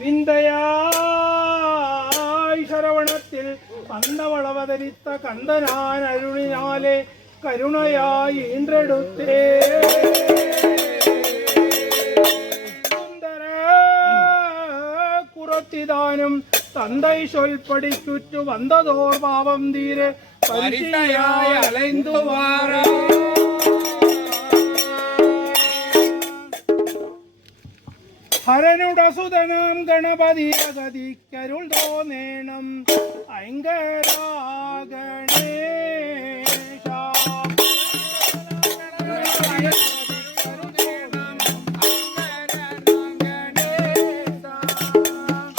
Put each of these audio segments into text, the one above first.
വിന്തയായി ശരവണത്തിൽ കണ്ടവളവതരിത്ത കണ്ടനാൻ അരുണിനാലെ കരുണയായി ഈன்றെടുത്തേ குரத்திதானும் தந்தை சொல் படிச்சுற்று வந்ததோர் பாவம் தீர பரிசையாய் அலைந்து வாரா ഹരനുടസുതനാം ഗണപതി അഗതിക്കരുൾ തോന്നേണം ഐങ്കരാഗണേശ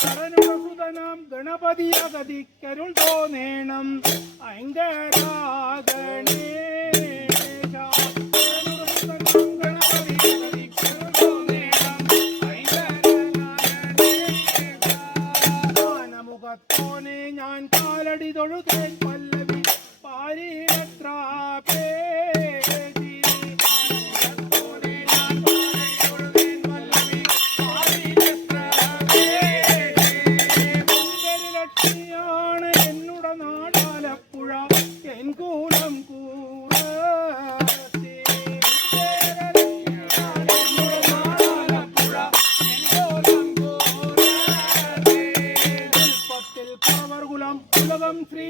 ഹരനുടസുതനാം ഗണപതി അഗതിക്കരുൾ തോന്നേണം ഐങ്കരാഗണേശ ഞാൻ കാലടി തൊഴുതേൻ പല്ലവി പാരീരത്രാപേ ലക്ഷ്മിയാണ് എന്നുട നാടാലപ്പുഴ എൻ കൂലം ഉലകം ശ്രീ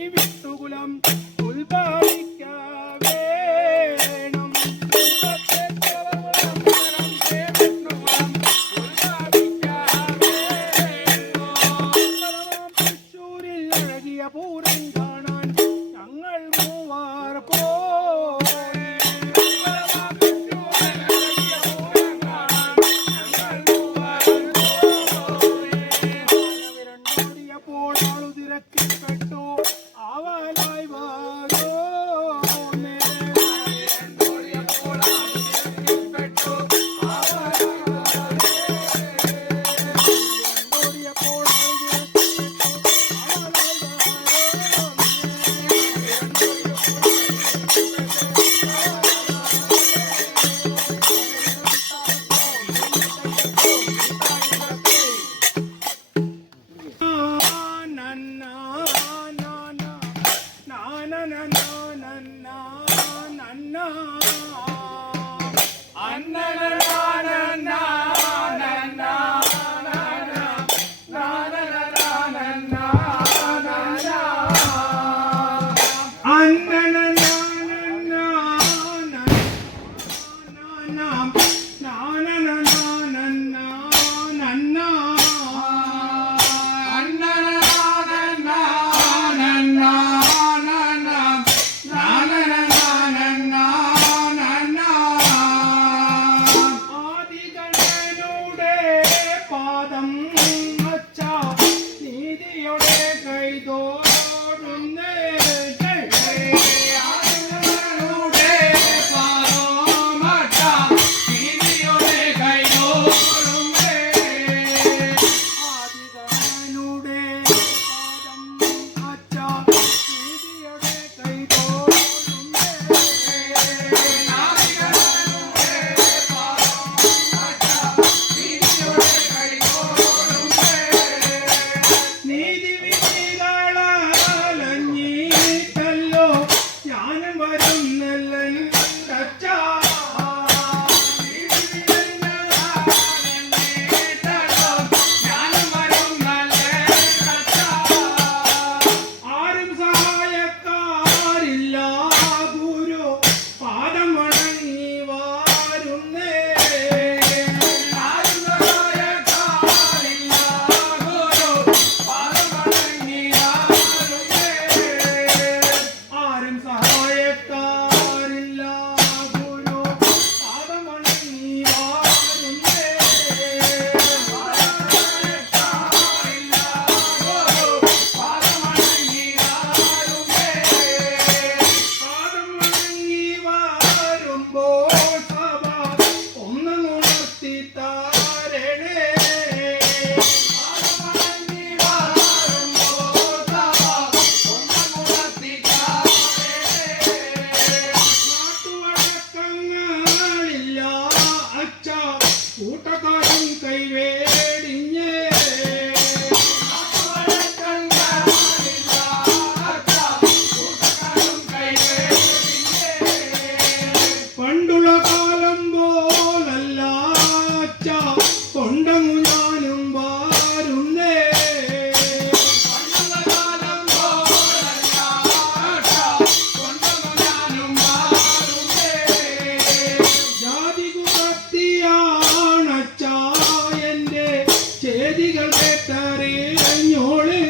ചേതികൾ കേട്ടറിഞ്ഞോളിൽ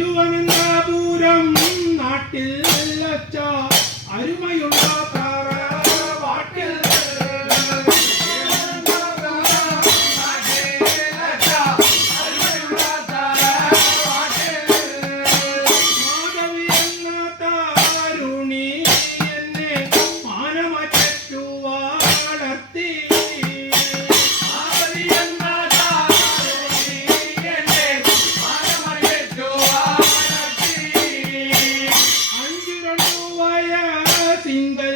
തിരുവനന്തപുരം നാട്ടിൽ അച്ഛ അരുമയുള്ള തറവാട്ടിൽ മാധവി എന്ന താരുണി എന്നെ മാനമറ്റു വളർത്തി സിംഗൽ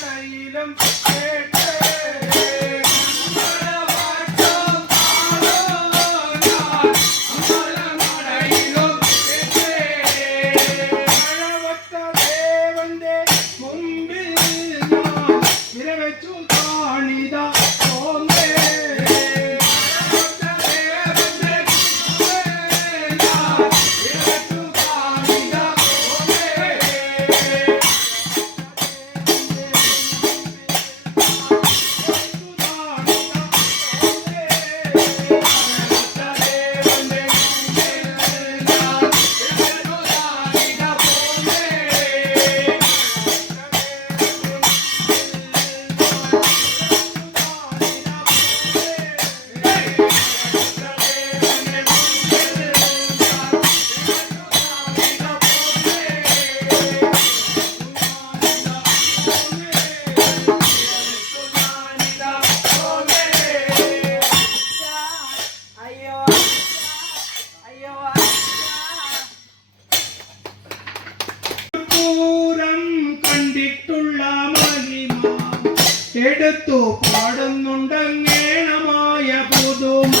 നടയിലും കേട്ടേ എടുത്തു പാടുന്നുണ്ടങ്ങേണമായ പുതുമ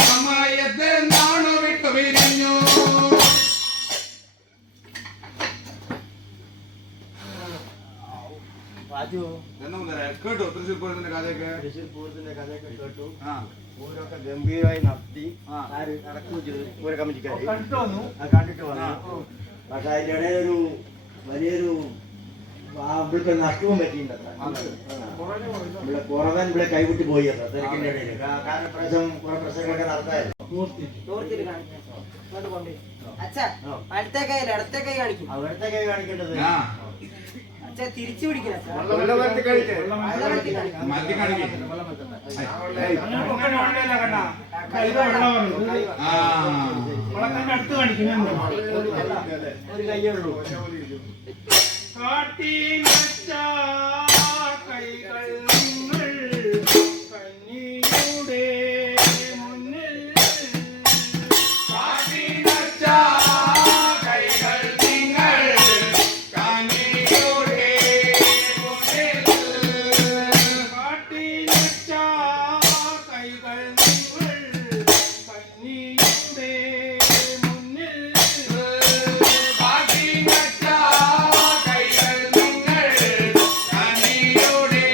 സമയത്ത് നാണു വിട്ടു പിരിഞ്ഞു കേട്ടോ തൃശ്ശൂർ പൂരത്തിന്റെ കഥയൊക്കെ കേട്ടു. പൂരമൊക്കെ ഗംഭീരമായി നടത്തി നടക്കുകയും ചെയ്തു പൂര കമ്മിറ്റിക്കാർ കണ്ടിട്ട് വന്നു. പക്ഷെ അതിന്റെ ഇടയിലൊരു വലിയൊരു ഇവിടെ നഷ്ടവും പറ്റിയിട്ടുണ്ട്. ഇവിടെ കുറവൻ ഇവിടെ കൈവിട്ട് പോയി തിരക്കിന്റെ ഇടയിൽ. കാരണം പ്രാവശ്യം കുറെ പ്രശ്നങ്ങളൊക്കെ നടത്തായിരുന്നു. അടുത്ത കൈ കാണിക്കും. അവിടുത്തെ കൈ കാണിക്കേണ്ടത് തിരിച്ചു പിടിക്കണം. ഒരു കയ്യുള്ളൂ. കൈകൾ നിങ്ങൾ കന്നിയുടെ മുന്നിൽ കൈകൾ നിങ്ങൾ കന്നിയുടെ മുന്നിൽ കാട്ടിനച്ച കൈകൾ നിങ്ങൾ കന്നിയുടെ മുന്നിൽ കാട്ടിനച്ച കൈകൾ നിങ്ങൾ കന്നിയുടെ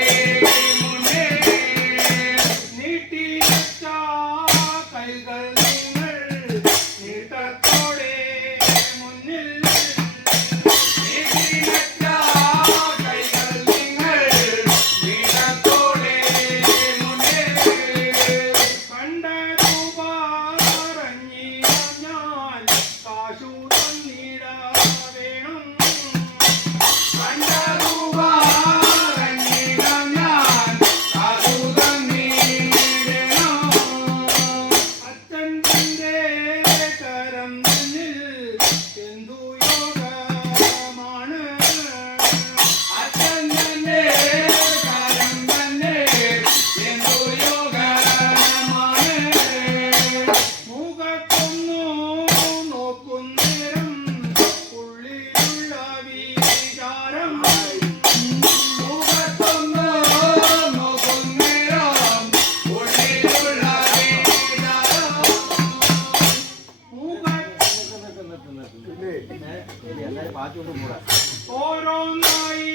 പാച്ചോണ്ട് കൂടാ ഓരോന്നായി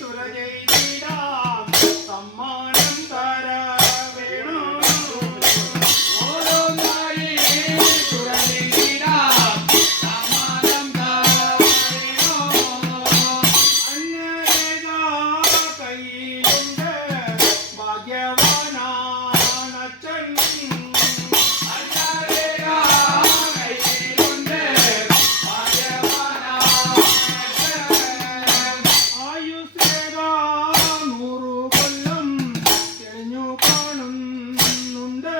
തുല ചെയ്തിടാം സമ്മാനം തര വേണോ ഓരോന്നായി തുല ചെയ്തിടാം സമ്മാനം തര വേണോ അന്യരേഖ കയ്യിലുണ്ട് ഭാഗ്യവാനാണച്ചൻ അന്യരേഖ കയ്യിലുണ്ട് ആയുസേകാ 100 കൊല്ലം തെളിഞ്ഞു കാണുന്നുണ്ട്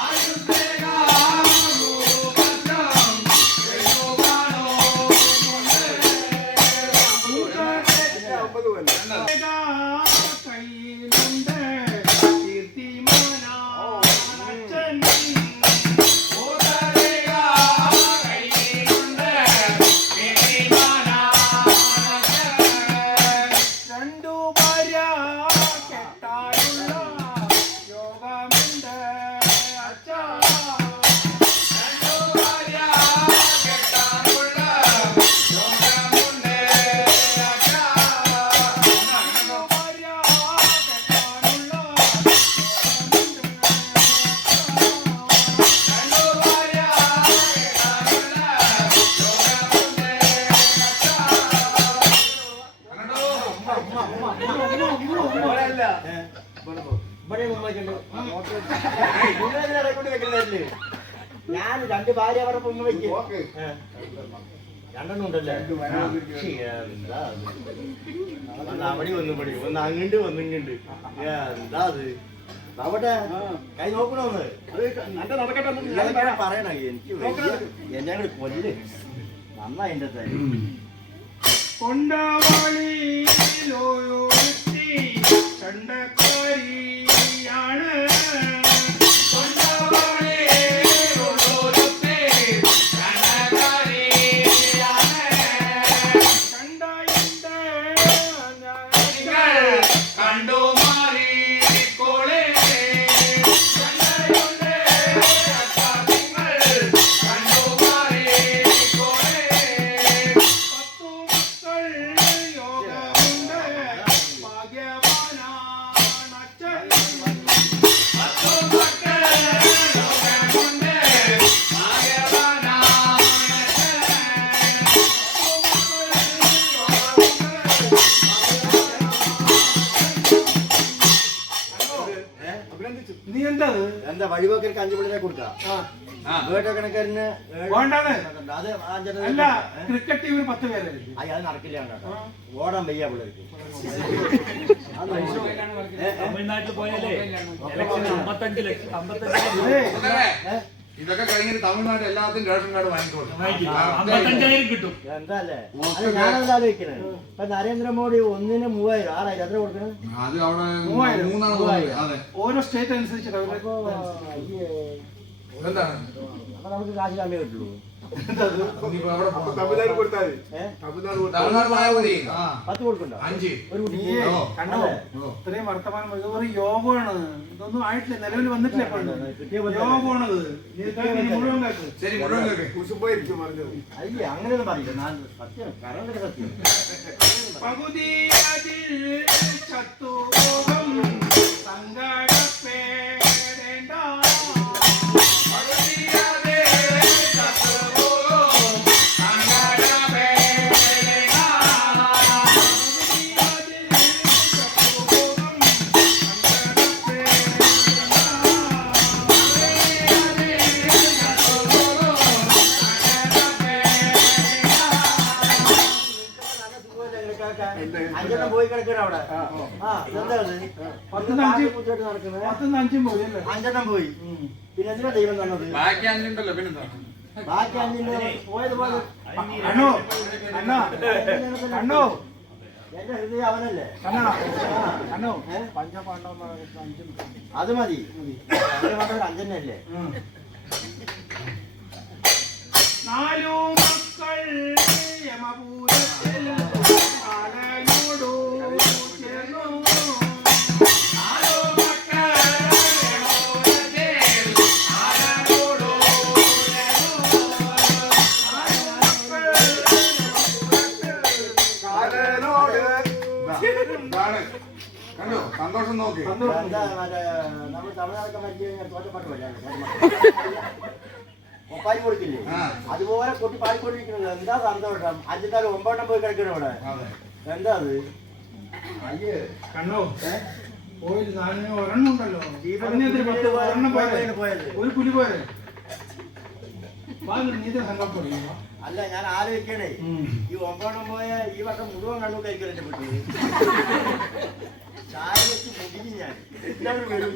ആയുസേകാ 100 കൊല്ലം തെളിഞ്ഞു കാണുന്നുണ്ട് കയ്യിലുണ്ട് കീർത്തിമാനാണച്ചൻ രണ്ടു ഭാര്യ കെട്ടാനുള്ള യോഗമുണ്ട് അച്ഛാ രണ്ടു ഭാര്യ കെട്ടാനുള്ള യോഗമുണ്ട് അച്ഛാ രണ്ടു ഭാര്യ കെട്ടാനുള്ള യോഗമുണ്ട് രണ്ടു ഭാര്യ കെട്ടാനുള്ള ഇവിടെ ഉമ്മയ്ക്കുണ്ട് കൊണ്ട് വെക്കുന്നതല്ലേ ഞാൻ 2 ഭാര്യ പറഞ്ഞപ്പോ ഉമ്മ വയ്ക്കും രണ്ടെണ്ണം ഉണ്ടല്ലേ എന്താ ഒന്ന് അവിടെ ഒന്നും പടി ഒന്ന് അങ്ങോട്ട് വന്നിങ്ങുണ്ട് എന്താ അത് അവിടെ കൈ നോക്കണോന്ന് പറയണ എനിക്ക് എന്നെ കൂടെ കൊല്ല് നന്നായി എന്റെ തരും കൊണ്ടവാളിലോയൊരുത്തി ചണ്ടക്കാരിയാണ് കൊണ്ടവാളിലോയൊരുത്തി ചണ്ടക്കാരിയാണ് കണ്ടയിന്റെ നിങ്ങൾ കണ്ടു മാറിക്കോളെ കണ്ടയുണ്ട് നിങ്ങൾ കണ്ടു മാറിക്കോളെ പത്തു മക്കൾ യോഗമുണ്ട് ഭാഗ്യവാനാണച്ചൻ പത്തു മക്കൾ യോഗമുണ്ട് നീ എന്താ എന്താ വഴിപോക്കർക്ക് 5 പിള്ളേരെ കൊടുക്കാം വേട്ട കണക്കാരന് വേണ്ടാണ് അത് അല്ല ക്രിക്കറ്റ് ടീമിൽ 10 പേരെ അത് നടക്കില്ല കേട്ടോ ഓടാൻ വയ്യ പിള്ളേർക്ക് തമിഴ്നാട്ടിൽ പോയാലേ ഇലക്ഷൻ 55 ലക്ഷം 55 ഇതൊക്കെ കഴിഞ്ഞിട്ട് തമിഴ്നാട് എല്ലാത്തിനും റേഷൻ കാർഡ് വാങ്ങിക്കോളും 55,000 കിട്ടും എന്താല്ലേ അത് ഞാനത് ആലോചിക്കണേ ഇപ്പൊ നരേന്ദ്രമോദി 1-ന് 3000 6,000 എത്ര കൊടുക്കണം അത് അവിടെ 3000. 3 അതെ ഓരോ സ്റ്റേറ്റ് അനുസരിച്ചിട്ട് അപ്പൊ അയ്യേ എന്താണ് അപ്പൊ നമുക്ക് കാശ് കമ്മി കിട്ടുള്ളൂ ഇനിയിപ്പോ എവിടെ പോണം? തമിഴ്നാട് കൊടുത്താൽ തമിഴ്നാട് പോയാൽ മതി 10 കൊടുക്കണ്ടോ 5 ഒരു കുട്ടിക്ക് കണ്ടോ ഇത്രയും വർത്തമാനം ഇത് ഒരു യോഗമാണ് ഇതൊന്നും ആയിട്ടില്ല നിലവിൽ വന്നിട്ടില്ല യോഗമാണത് മുഴുവൻ കാക്ക് ശരി മുഴുവൻ കേൾക്ക്. കുസുമ്പായിരിക്കും പറഞ്ഞത്. അയ്യേ അങ്ങനെയൊന്നും പറയില്ല ഞാൻ സത്യം കറണ്ട് സത്യം പകുതി അതിൽ ചത്തുപോകും സങ്കടപ്പേടേണ്ട പകുതി അതിൽ ചത്തുപോകും സങ്കടപ്പേടേണ്ട പകുതി അതിൽ ചത്തുപോകും അഞ്ചെണ്ണം പോയി കിടക്കണ അവിടെ ആ എന്താ നടക്കുന്നത് 10-5 പോയി അല്ലേ 5 പോയി പിന്നെ എന്തിനാ ദൈവം തന്നത് ബാക്കി 5 ഉണ്ടല്ലോ പിന്നെന്താ ബാക്കി 5 പോയതുപോലെ അണ്ണോ അണ്ണാ അണ്ണോ എന്റെ ഹൃദയം അവനല്ലേ അണ്ണാ അണ്ണോ പഞ്ചപാണ്ഡവന്മാർ 5 അത് മതി അഞ്ചെണ്ണല്ലേ 4 മക്കൾ യമപൂരത്തിൽ കാലനോടു ചേർന്നു 4 മക്കൾ യമപൂരത്തിൽ കാലനോടു ചേർന്നു 4 മക്കൾ ഇതാണ്. കണ്ടോ സന്തോഷം നോക്ക്. എന്താ മറ്റേ നമ്മൾ തമിഴ്നാടൊക്കെ മരിച്ചു കഴിഞ്ഞാൽ തോറ്റപ്പാട്ട് വരാണ് ഒപ്പാരി കൊടുക്കില്ലേ അതുപോലെ കൊട്ടി പാടിക്കൊണ്ടിരിക്കുന്നത്. എന്താ സന്തോഷം. 5 നാൾ 9 പോയി കിടക്കണം ഇവിടെ. എന്താ അത് അയ്യേ കണ്ടോ പോയില്ല സാധനം ഒരെണ്ണം ഉണ്ടല്ലോ പോയത്. ഒരു പുലി പോരെ നീതി സങ്കല്പം. അല്ല ഞാൻ ആലോചിക്കണേ ഈ 9 പോയ ഈ വർഷം മുഴുവൻ കണ്ണു കഴിക്കാൻ രക്ഷപ്പെട്ടു. ചായ വെച്ച് മുടിഞ്ഞു ഞാൻ എല്ലാവരും വരും.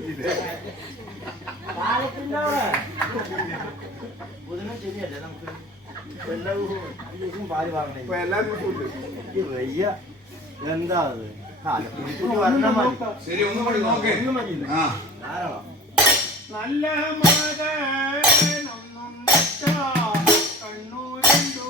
ബുധനും ശരിയല്ലേ നമുക്ക് എല്ലാവരും പാല് വാങ്ങണേ. എല്ലാ ദിവസവും വയ്യ എന്താ അത് വരണം മതി. ശരി ഒന്നും കൂടി നോക്കേ. ഒന്നും മതിയില്ല ധാരാളം. നല്ല മകനൊന്നും കണ്ണൂരണ്ടു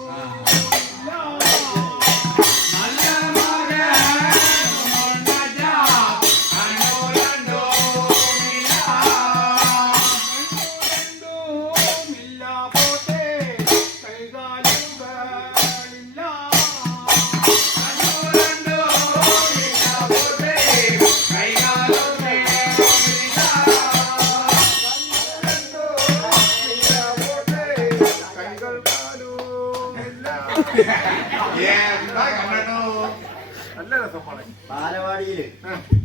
നല്ല രസമാണ്. ബാലവാടിയില്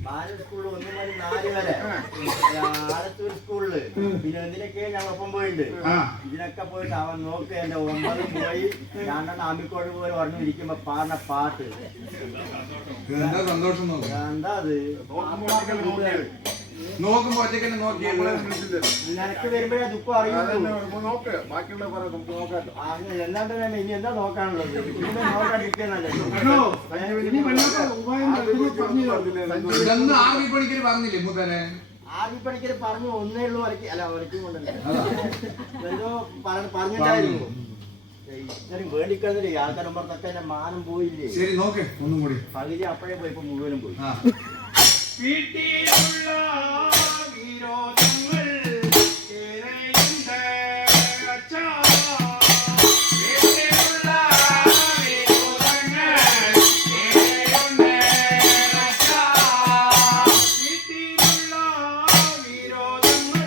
ബാല സ്കൂളിൽ 1 മുതൽ 4 വരെ ആലത്തൂർ സ്കൂളില് പിന്നെ എന്തിനൊക്കെ ഞാൻ ഒപ്പം പോയിട്ടുണ്ട്. ഇതിനൊക്കെ പോയിട്ട് അവൻ നോക്ക് എന്റെ 9 പോയി 2 ആമ്പിക്കോട് പോലെ പറഞ്ഞു ഇരിക്കുമ്പോ പാടുന്ന പാട്ട് എന്താ സന്തോഷം നോക്ക്. എന്താ അത് നോക്കുമ്പോ ഒറ്റയ്ക്ക് നോക്കിയേ. നിനക്ക് വരുമ്പോഴേ ദുഃഖം അറിയുള്ളൂ. നോക്ക് ബാക്കിയുള്ള നമുക്ക് നോക്കാം. എല്ലാണ്ട് ഇനി എന്താ നോക്കാനുള്ളത്. ഇങ്ങനെ നോക്കാണ്ടിരിക്കാനല്ലോ. ഇതൊന്നും ആർമി പണിക്കര് പറഞ്ഞില്ലേ മൂത്തനെ? ആദ്യപ്പണിക്കര് പറഞ്ഞു ഒന്നേ ഉള്ളൂ വരയ്ക്ക് അല്ല വരയ്ക്കും കൊണ്ടല്ലേ എന്തോ പറഞ്ഞിട്ടായിരുന്നു. ഇത്രയും വേണ്ടിക്കുന്നതില്ലേ ആൾക്കാരമ്പുറത്തൊക്കെ എന്റെ മാനം പോയില്ലേ. ശരി നോക്ക് ഒന്നും കൂടി. പകുതി അപ്പോഴേ പോയി ഇപ്പൊ മുഴുവനും പോയി. വീട്ടിലുള്ള വിരോധങ്ങൾ ഏറെയുണ്ട് അച്ഛാ. വീട്ടിലുള്ള വിരോധങ്ങൾ ഏറെയുണ്ട് അച്ഛാ. വീട്ടിലുള്ള വിരോധങ്ങൾ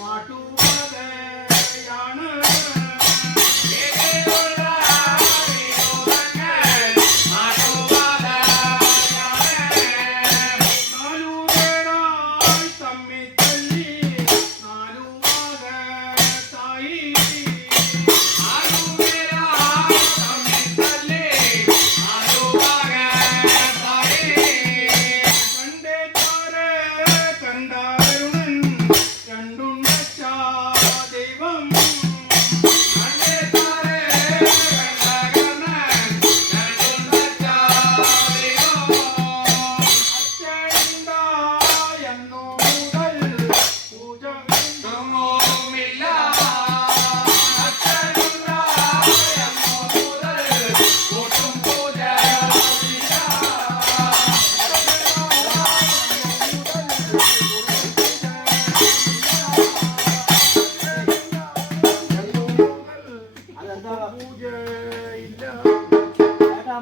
മാറ്റുകയാണ്. വീട്ടിലുള്ള വിരോധങ്ങൾ മാറ്റുകയാണ്.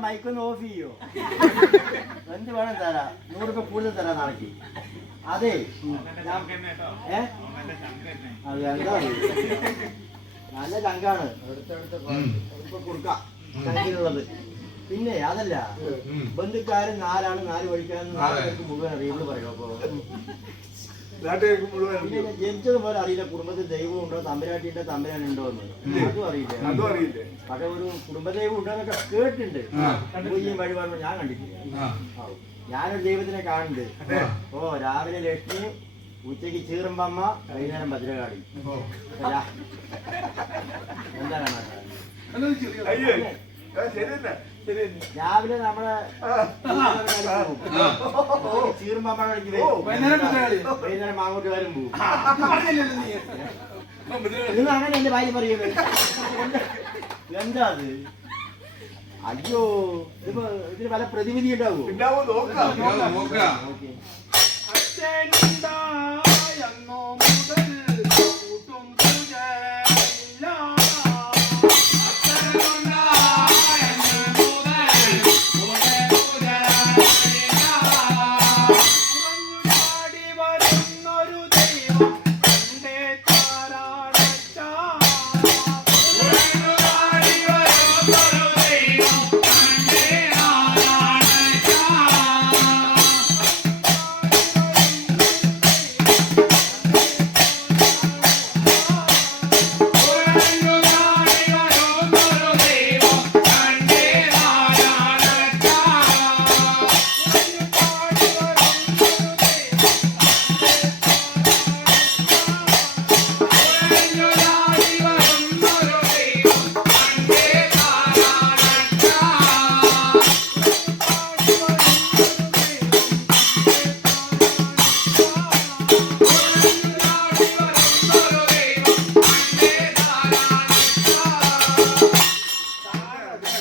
മൈക്കൊന്ന് ഓഫ് ചെയ്യോ? എന്ത് വേണം തരാം. 100 രൂപ കൂടുതൽ തരാം നാളേക്ക്. അതെ അത് എന്താ നല്ല ചങ്കാണ് കൊടുക്കാം ചങ്കിലുള്ളത്. പിന്നെ അതല്ല ബന്ധുക്കാരൻ 4 ആണ് 4 വഴിക്കാരൻ 4 പേർക്ക് മുഴുവൻ അറിയുള്ളൂ പറയും. അപ്പൊ ജനിച്ചത് പോലെ അറിയില്ല കുടുംബത്തിൽ ദൈവം ഉണ്ടോ തമ്പുരാട്ടിയുടെ തമ്പുരാനുണ്ടോ എന്ന്. അതും അറിയില്ല. പക്ഷെ ഒരു കുടുംബദൈവം ഉണ്ടോ എന്നൊക്കെ കേട്ടിട്ടുണ്ട്. പൂജയും വഴിപാടും ഞാൻ കണ്ടിട്ടില്ല. ഞാനൊരു ദൈവത്തിനെ കാണുന്നുണ്ട്. ഓ രാവിലെ ലക്ഷ്മി, ഉച്ചയ്ക്ക് ചീറുമ്പമ്മ, വൈകുന്നേരം ഭദ്രകാളി. എന്താ കാണാൻ രാവിലെ നമ്മളെ ചീറുമ്പമ്മ കളിക്ക് വൈകുന്നേരം മാങ്ങോട്ടുകാരും പോകും. നിങ്ങൾ അങ്ങനെ എന്റെ ഭാര്യ പറയുന്നത് എന്താ അത്? അയ്യോ ഇതിന് പല പ്രതിവിധി ഉണ്ടാവോ?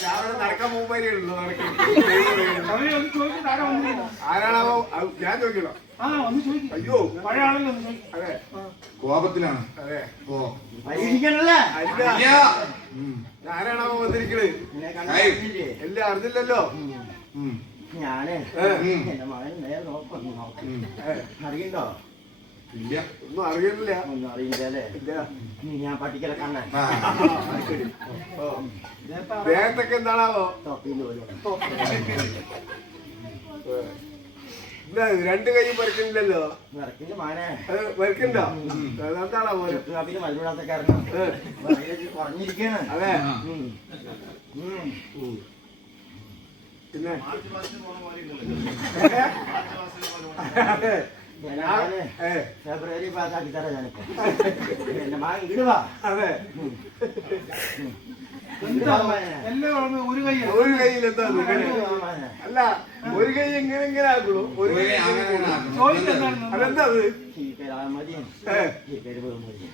രാവിലെ നടക്കാൻ പോകുമ്പോഴേയുള്ളൂ സമയം ഒന്ന് ചോദിച്ചിട്ട് ആരാ വന്നിരുന്നു? ആരാണാവോ ഞാൻ ചോദിക്കണോ ആ ഒന്ന് ചോദിക്കും. അയ്യോ പഴയ ആളല്ലേ ഒന്ന് ചോദിക്കും. അതെ കോപത്തിലാണ്. അതെ ഓ പരീക്ഷിക്കണല്ലേ അല്ല ആരാണാവോ വന്നിരിക്കണത് നിന്നെ കണ്ടില്ലേ എല്ലാം അറിഞ്ഞില്ലല്ലോ ഞാന് എന്റെ മകൻ നേരെ നോക്കും അറിയണ്ടോ ഇല്ല. ഒന്നും അറിയുന്നില്ല ഒന്നും അറിയില്ലേ ഇല്ല ഞാൻ പട്ടിക്കല കണ്ണൻ ദേഹത്തൊക്കെ എന്താണാവോ തൊപ്പിന്ന് പോലും എന്താ രണ്ട് കൈ പറിക്കുന്നില്ലല്ലോ വിറക്കിന്റെ മകനെ അത് പറിക്കണ്ടോ അതെന്താണോ പോലെ കാപ്പിന് മരുന്നിടാത്ത കാരണം കുറഞ്ഞിരിക്കാണ് അതെ പിന്നെ ഫെബ്രുവരി പാസ്സാക്കി തരാം ഞാനിപ്പോ എന്റെ മകൻ ഇടുവാ അതെ എന്താ എല്ലാം ഒരു കൈ ഒരു കൈയിൽ എന്താ അല്ല ഒരു കൈ എങ്ങനെ ആക്കുള്ളൂ ഒരു കൈ ചോദിച്ചെന്താണ് അതെന്താ അത് ഈ പേര് അഹമ്മദി ഈ പേര് ബഹുമതി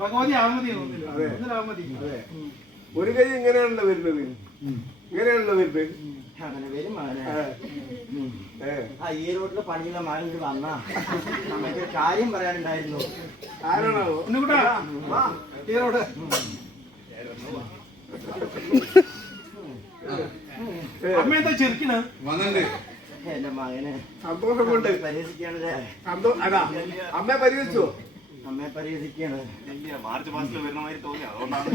ഭഗവതി ആമതി ആമതി. അതെ ഒരു കൈ എങ്ങനെയാണല്ലോ വരുന്നത് ഇങ്ങനെയാണല്ലോ വരുന്നത് അങ്ങനെ വരും മകനെ ആ ഈ റോഡില് പണിയുള്ള മകൻ ഇങ്ങോട്ട് വന്നാ നമുക്ക് കാര്യം പറയാനുണ്ടായിരുന്നു ആരാണാവോ ഒന്നുകൂട്ടാ ഈറോട് അമ്മ എന്താ ചെറുക്കിന് വന്നിട്ടുണ്ട്. എന്റെ മകന് സന്തോഷം കൊണ്ട് പരിഹസിക്കാണല്ലേ അതാ അമ്മയെ പരിഹരിച്ചോ അമ്മയെ പരിഹസിക്കാണ് മാർച്ച് മാസത്തിൽ വരുന്ന മാതിരി തോന്നി അതുകൊണ്ടാണ്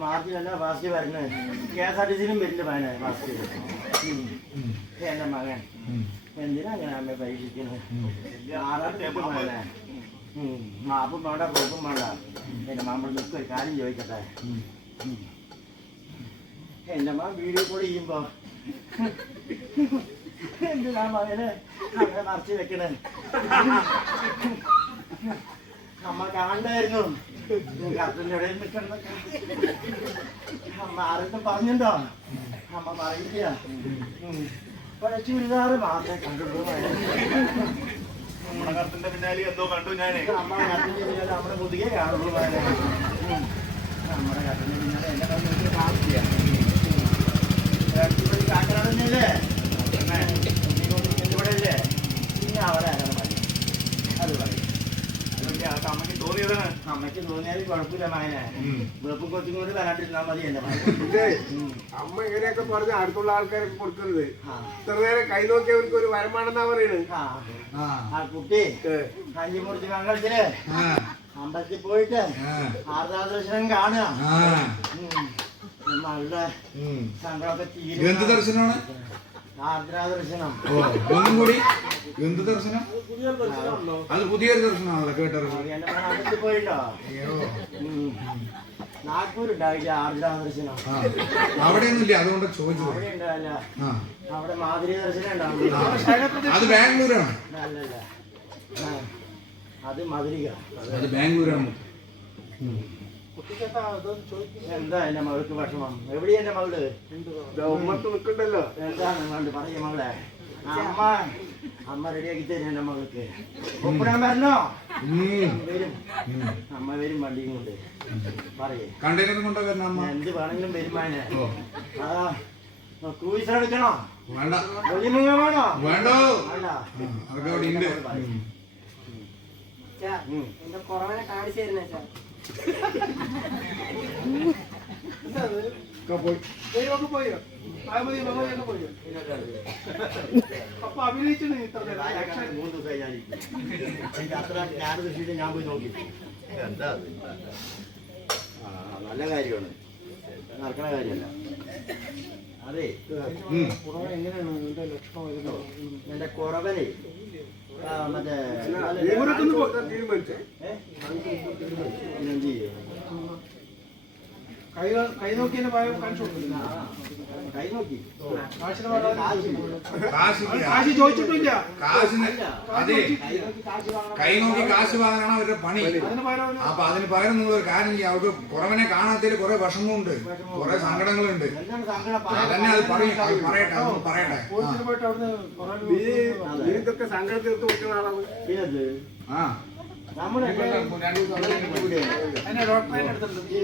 മാർച്ചിലല്ല ഫാസ്റ്റ് വരുന്നത് KSRTC-യിലും വരില്ല മകനെ ഫാസ്റ്റ് എന്റെ മകൻ എന്തിനാ അങ്ങനെ അമ്മയെ പരീക്ഷിക്കുന്നത് ആറാട്ട് മകനെ മാപ്പും വേണ്ട പോപ്പും വേണ്ട എന്റെ മാമ്പഴ നിൽക്കും ഒരു കാര്യം ചോദിക്കട്ടെ എന്റെ മാ വീഡിയോ കോൾ ചെയ്യുമ്പോ എന്തിനാ മകനെ അങ്ങനെ മറച്ചു വെക്കണേ അമ്മ കാണണ്ടായിരുന്നു കത്തിന്റെ ഇടയിൽ നിൽക്കണമെന്നൊക്കെ അമ്മ ആരെങ്കിലും പറഞ്ഞിട്ടുണ്ടോ അമ്മ പറയില്ല ചുരിദാറ് മാത്രമേ കണ്ടുള്ളൂ നമ്മുടെ കത്തിന്റെ പിന്നാലെ എന്തോ കണ്ടു ഞാന് അമ്മ കത്തിന്റെ പിന്നാലെ നമ്മുടെ മുതുകെ കാണുള്ളൂ നമ്മുടെ കത്തിന്റെ പിന്നാലെ എന്നെ കണ്ടിട്ട് കാണില്ല കാക്കനാടല്ലേ ഇവിടെ അല്ലേ പിന്നെ അവിടെ ആരാണ് പറയും അത് പറയും അമ്മയ്ക്ക് തോന്നിയതാണ് അമ്മയ്ക്ക് തോന്നിയാലും കുഴപ്പമില്ല മകനെ വെപ്പും കൊച്ചും കൊണ്ട് വരാണ്ടിരുന്നാൽ മതി എന്റെ മകൻ ഇതേ അമ്മ ഇങ്ങനെയൊക്കെ പറഞ്ഞ് അടുത്തുള്ള ആൾക്കാർക്ക് കൊടുക്കരുത് ഇത്ര നേരം കൈ നോക്കിയവർക്ക് ഒരു വരമാണെന്നാ പറയുന്നത് ആ കുട്ടി കഞ്ഞി മുറിച്ച് മംഗളത്തില് അമ്പലത്തിൽ പോയിട്ട് ആർദ്രാദർശനം കാണുക മകളുടെ സങ്കടമൊക്കെ എന്ത് തീരും ദർശനമാണ്? ആർദ്രാദർശനം ഓ ഒന്നും കൂടി എന്ത് ദർശനം? അത് പുതിയൊരു ദർശനമാണല്ലോ കേട്ടറിവ്. എന്റെ മകൻ അമ്പലത്തിൽ പോയിട്ടോ നാഗ്പൂരുണ്ടാവില്ല ആർദ്രാദർശനം അവിടെയൊന്നും ഇല്ല, അതുകൊണ്ട് ചോദിച്ചത്. അവിടെ ഉണ്ടാവില്ല അവിടെ മാതിരി ദർശനം ആ. ഉണ്ടാവില്ല അത് ബാംഗ്ലൂരാണ്. അല്ലല്ല അത് മധുരിക അത് ബാംഗ്ലൂരാണ്. എന്താ എന്റെ മകൾക്ക് വിഷമം എവിടെയാ എന്റെ മകള് ഉമ്മത്ത് നിൽക്കണ്ടല്ലോ എന്താണ് വേണ്ട പറയ മകളെ അമ്മ അമ്മ റെഡിയാക്കി തരും എന്റെ മകൾക്ക് ഒപ്പിടാൻ വരണോ വരും അമ്മ വരും വണ്ടിയും കൊണ്ട് പറയേ കണ്ടെയ്നർ കൊണ്ടോ വരണം അമ്മ? എന്ത് വേണമെങ്കിലും വരുമാനെ ക്രൂയിസർ എടുക്കണോ വേണ്ട വെള്ളിമുങ്ങ വേണോ വേണ്ടോ? വേണ്ട അതൊക്കെ അവിടെ ഉണ്ട്. എന്റെ കുറവനെ കാണിച്ചു തരുന്ന പോയോ ആമതി ഭഗവതിയൊക്കെ പോയോ അപ്പൊ അഭിനയിച്ചു ഇത്ര നേരം. 3 ദിവസമായി ഞാനിരിക്കും എനിക്ക് അത്ര ഞാൻ ദൃഷ്ടിയിട്ട് ഞാൻ പോയി നോക്കി എന്താ നല്ല കാര്യമാണ് നടക്കണ കാര്യമല്ല അതെ എങ്ങനെയാണ് എന്റെ ലക്ഷണം വരുന്നത്? എന്റെ കുറവനെ മറ്റേ തീരുമാനിച്ചേ എന്ത് ചെയ്യും കൈ നോക്കി എന്നെ ഭയം കാണിച്ചു കൊടുക്കില്ല. കൈ നോക്കി കാശിന് വേണ്ട. കാശില്ല. കാശ് ചോദിച്ചിട്ടില്ല. കാശിന് അതെ കൈ നോക്കി കാശ് വാങ്ങണം കൈ നോക്കി കാശ് വാങ്ങാനാണ് അവരുടെ പണി. അതിന് പകരം അപ്പൊ അതിന് പകരം നിങ്ങൾ ഒരു കാര്യം ചെയ്യാം. അവർക്ക് കുറവനെ കാണാത്തതിൽ കുറെ വിഷമമുണ്ട്, കുറെ സങ്കടങ്ങളുണ്ട്. എന്താണ് സങ്കടം അതന്നെ അത് പറയും. അത് പറയട്ടെ, അതൊന്ന് പറയട്ടെ. പോലീസിന് പോയിട്ട് അവിടുന്ന് നീ ഇതൊക്കെ സങ്കടം തീർത്ത് കൊടുക്കുന്ന ആളാണ് പിന്നത് ആ അതിനെ ഡോക്ടറെ എടുത്തിട്ടുണ്ട്.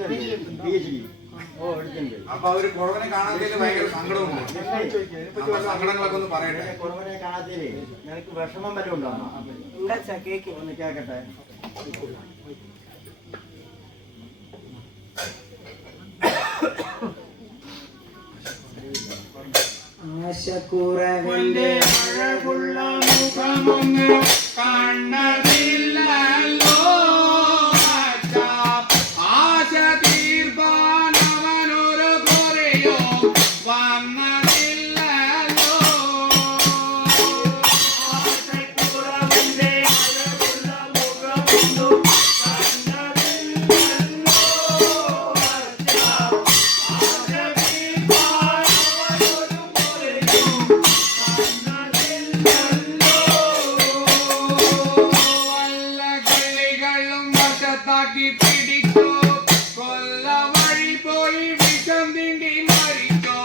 ഓ എടുത്തിട്ടുണ്ട്. അപ്പൊ അവര് കുറവനെ കാണാത്തതിൽ ഭയങ്കര സങ്കടമുണ്ട്. അപ്പൊ സങ്കടങ്ങളൊക്കെ ഒന്ന് പറയട്ടെ. കുറവനെ കാണാത്തതില് നിനക്ക് വിഷമം വല്ലതും ഉണ്ടോ? ഉണ്ടാ കേക്ക് ഒന്ന് കേക്കട്ടെ. ആശക്കുറവന്റെ അഴകുള്ള മുഖമൊന്ന് കണ്ടതില്ലല്ലോ അച്ഛാ. ആശ തീർപ്പാൻ അവനൊരു കുറയോ വന്നതില്ലല്ലോ. ആശക്കുറവന്റെ അഴകുള്ള മുഖമൊന്നു കണ്ടതില്ലല്ലോ അച്ഛാ. ആശ തീർപ്പാൻ അവനൊരു കുറയോ വന്നതില്ലല്ലോ. വല്ല കിളികളും വശത്താക്കി പിടിച്ചോ, കൊല്ല വഴി പോയി വിഷം തിണ്ടി മരിച്ചോ.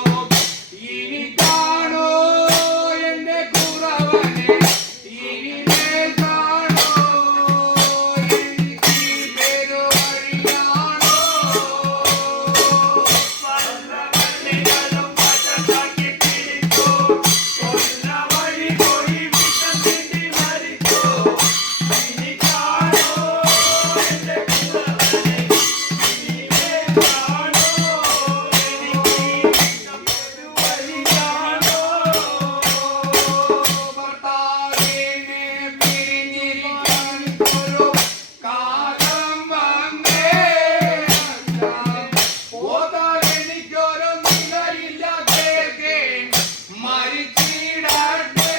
ഇനി കാണോ എന്റെ കുറവനെ, ഇനി കാണോ എനിക്ക് പെരുവഴിയാണോ. വല്ലവള്ളികളും വശത്താക്കി പിടിച്ചോ, കൊല്ല വഴി പോയി വിഷം തിണ്ടി മരിച്ചോ. ഇനി കാണോ എന്റെ കുറവനെ, ഇനിമേ കാണോ എനിക്ക് വിഷം പെരുവഴിയാണോ. ഭർത്താവിനെ പിരിഞ്ഞിരിക്കാൻ ഒരു കാലം വന്നേ അച്ഛാ. ഓതാൻ എനിക്കൊരു നിലയില്ല കേൾക്കേ, മരിച്ചിടട്ടെ.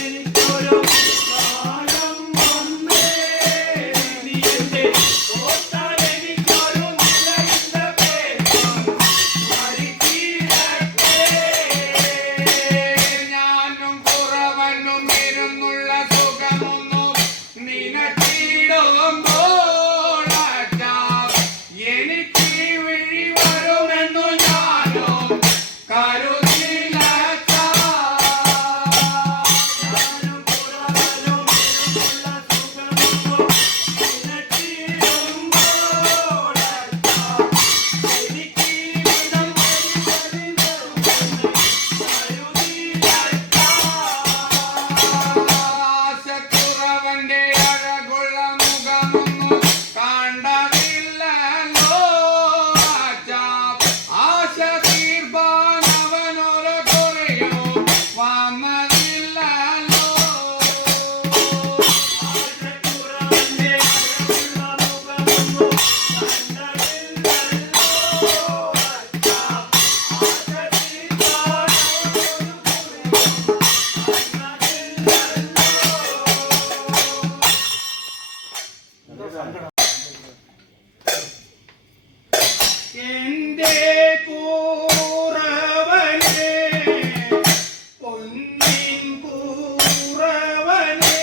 എനിക്കൊരു കാലം വന്നേ, നീ എന്റെ ഓർത്താൽ എനിക്കൊരു നിലയില്ല കേൾക്കാൻ മരിച്ചിടട്ടെ. ഞാനും കുറവനും ഇരുന്നുള്ള സുഖമൊന്നും നിനച്ചിടുമ്പോൾ അച്ഛാ, എനിക്ക് വിഴി വരുമെന്നു ഞാനും കരുതില്ല അച്ഛാ. ഞാനും കുറവനും ഇരുന്നുള്ള സുഖമൊന്നും നിനച്ചിടുമ്പോൾ അച്ഛാ, എനിക്ക് വിധം ആശക്കുറവന്റെ അഴകുള്ള മുഖമൊന്നും കണ്ടതില്ലല്ലോ അച്ഛാ. ആശ തീർപ്പാൻ അവനൊരു കുറയോ വന്നതില്ലല്ലോ. ആശക്കുറവന്റെ അഴകുള്ള മുഖമൊന്നും കണ്ടതില്ലല്ലോ അച്ഛാ. ആശ തീർപ്പാൻ അവനൊരു എന്റെ കൂറവനെ, പൊന്നിൻ കൂറവനെ,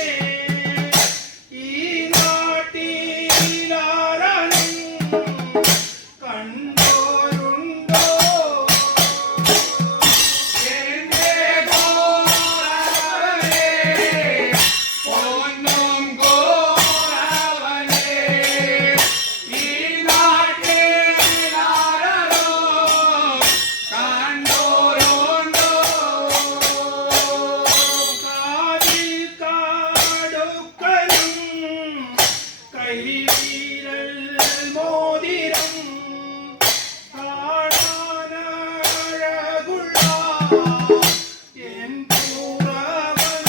ഈ നാട്ടിലാരും കണ്ടോരുണ്ടോ. എന്റെ കൂറവനെ, പൊന്നും കൂറവനെ, ഈ നാട്ടിലാരോ കണ്ടോരുണ്ടോ. കാതിൽ കാടുക്കലും കൈവിരൽ മോതിരം കാണാനഴകുള്ള എൻ പൂറവൻ.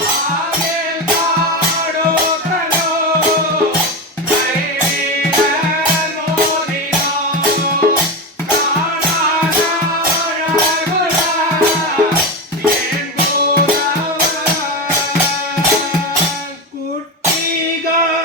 കാതിൽ കാടുക്കലോ കൈവിരൽ മോതിരം കാണാനഴകുള്ള എൻ പൂറവൻ. കുട്ടികൾ